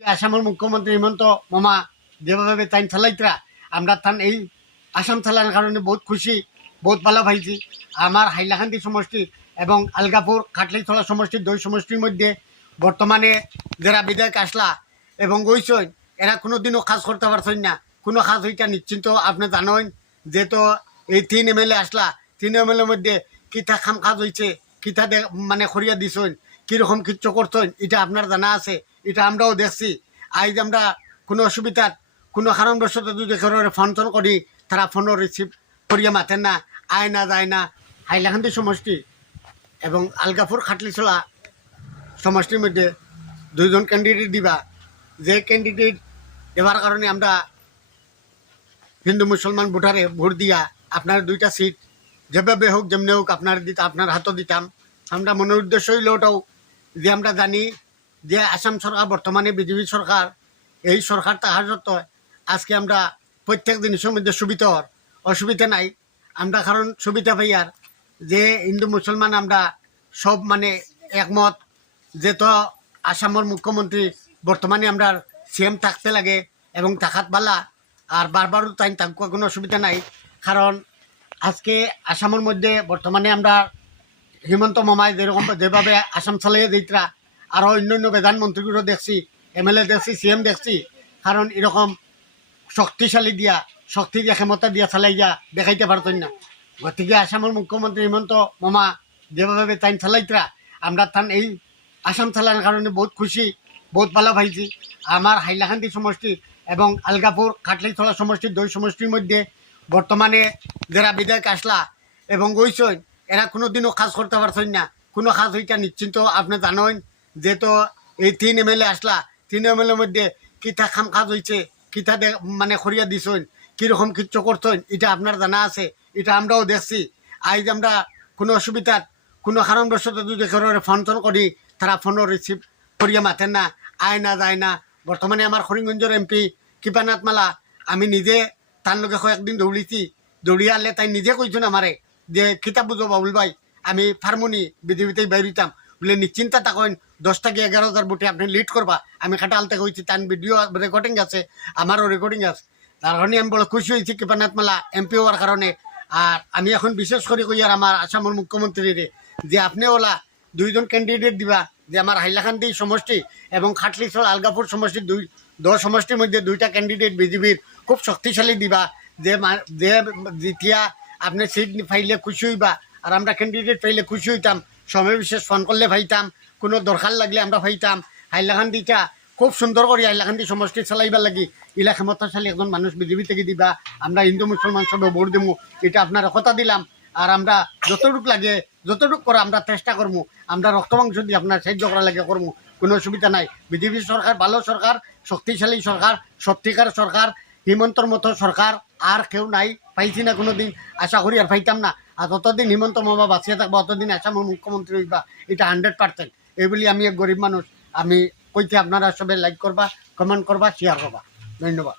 আসামের মুখ্যমন্ত্রী হিমন্ত মামা যেভাবে তাই চালাইতরা আমরা তান এই আসাম চালানোর কারণে বহুত খুশি, বহুত ভালো পাইছি। আমার হাইলাকান্দি সমষ্টি এবং আলগাপুর খাটলিতলা সমষ্টি দুই সমষ্টির মধ্যে বর্তমানে যারা বিধায়ক আসলা এবং গইছেন এরা কোনোদিনও কাজ করতে পারছেন না, কোনো কাজ হইটা নিশ্চিন্ত। আপনি জানেন যেহেতু এই 3 MLA আসলা, 3 MLA মধ্যে কিতা খাম কাজ হয়েছে, কিতা মানে খরিয়া দিছেন, কীরকম কিচ্ছু করছেন এটা আপনার জানা আছে, এটা আমরাও দেখছি। আজ আমরা কোনো অসুবিধার কোনো কারণবশত যদি ফোন টোন করি তারা ফোনও রিসিভ করিয়া মাতেন না, আয় না যায় না। হাইলাকান্দি সমষ্টি এবং আলগাপুর খাটলিছলা সমষ্টির মধ্যে 2 জন ক্যান্ডিডেট দিবা, যে ক্যান্ডিডেট দেওয়ার কারণে আমরা হিন্দু মুসলমান ভোটারে ভোট দিয়া আপনার 2টা সিট যেভাবে হোক যেমনি হোক আপনার হাতও দিতাম। আমরা মনের উদ্দেশ্য হইল ওটাও যে আমরা জানি যে আসাম সরকার বর্তমানে বিজেপি সরকার, এই সরকার তাহার সত্ত্বেও আজকে আমরা প্রত্যেক জিনিসের মধ্যে সুবিধা অসুবিধা নাই। আমরা কারণ সুবিধা পাইয়ার যে হিন্দু মুসলমান আমরা সব মানে একমত, যে তো আসামের মুখ্যমন্ত্রী বর্তমানে আমরা সিএম থাকতে লাগে এবং থাকাত বালা, আর বারবারও তাই থাকুক কোনো অসুবিধা নাই। কারণ আজকে আসামের মধ্যে বর্তমানে আমরা হিমন্ত মামায় যেভাবে আসাম চালিয়ে দিতরা, আরও অন্যান্য প্রধানমন্ত্রীগুলো দেখছি, MLA দেখছি, CM দেখছি। কারণ এরকম শক্তিশালী দিয়া শক্তি দিয়া ক্ষমতা দিয়া চালাইয়া দেখাইতে পারতেন না। গতিকে আসামের মুখ্যমন্ত্রী হিমন্ত মামা যেভাবে তাই চালাইতরা আমরা তান এই আসাম চালানোর কারণে বহুত খুশি, বহুত ভালো পাইছি। আমার হাইলাকান্দি সমষ্টি এবং আলগাপুর খাটলিতলা সমষ্টি দুই সমষ্টির মধ্যে বর্তমানে যারা বিধায়ক আসলা এবং গইছেন এরা কোনোদিনও কাজ করতে পারছেন না, কোনো কাজ হইটা নিশ্চিন্ত। আপনি জানেন যেহেতু এই 3 MLA আসলা, 3 MLA মধ্যে কিতা খাম কাজ হয়েছে, কিতা মানে খরিয়া দিছেন, কীরকম কিচ্ছু করছেন এটা আপনার জানা আছে, এটা আমরাও দেখছি। আজ আমরা কোনো অসুবিধার কোনো কারণবশত যদি ফোন টোন করি তারা ফোনও রিসিভ করিয়া মাতেন না, আয় না যায় না। বর্তমানে আমার করিমগঞ্জের MP কৃপানাথ মালা, আমি নিজে তার লগে কয়েকদিন দৌড়িয়ে আনলে তাই নিজে কইছেন আমারে যে কিতাব বুঝো বাবুল ভাই, আমি ফার্মনি বিধেবিতেই বাইরিতাম বলে নিশ্চিন্তা থাকেন 10 থেকে 11,000 ভোটে আপনি লিড করবা। আমি খাটালতে কইছি, তার ভিডিও রেকর্ডিং আছে, আমারও রেকর্ডিং আছে। তার কারণে আমি বড় খুশি হয়েছি কৃপানাথ মালা MP হওয়ার কারণে। আর আমি এখন বিশেষ করে কই আর আমার আসামের মুখ্যমন্ত্রীর যে আপনি ওলা 2 জন ক্যান্ডিডেট দিবা, যে আমার হাইলাকান্দি সমষ্টি এবং খাটলিছল আলগাপুর সমষ্টি 2 সমষ্টির মধ্যে 2টা ক্যান্ডিডেট বিজেপির খুব শক্তিশালী দিবা, যে যেতিয়া আপনি সিট পাইলে খুশি হইবা। আর আমরা ক্যান্ডিডেট পাইলে খুশি হইতাম, সময় বিশেষ ফোন করলে পাইতাম, কোনো দরকার লাগলে আমরা পাইতাম। হাইলাকান্দিটা খুব সুন্দর করে হাইলাকান্দি সমষ্টি চালাইবার লাগি ইলা ক্ষমতাশালী একজন মানুষ বিজেপি থেকে দিবা। আমরা হিন্দু মুসলমান সবে ভোট দেবো, এটা আপনার কথা দিলাম। আর আমরা যতটুক লাগে যতটুক করে আমরা চেষ্টা করবো, আমরা রক্তমাংস দিয়ে আপনার সাহায্য করা লাগে করবো, কোনো অসুবিধা নাই। বিজেপি সরকার ভালো সরকার, শক্তিশালী সরকার, সত্যিকার সরকার। হিমন্তর মতো সরকার আর কেউ নাই, পাইছি না কোনোদিন, আশা করি আর পাইতাম না। আর যতদিন হিমন্ত মামা বাঁচিয়ে থাকবো ততদিন আসামের মুখ্যমন্ত্রী হইবা, এটা 100%। এই বলি আমি এক গরিব মানুষ, আমি কইতে আপনারা সবাই লাইক করবা, কমেন্ট করবা, শেয়ার করবা। ধন্যবাদ।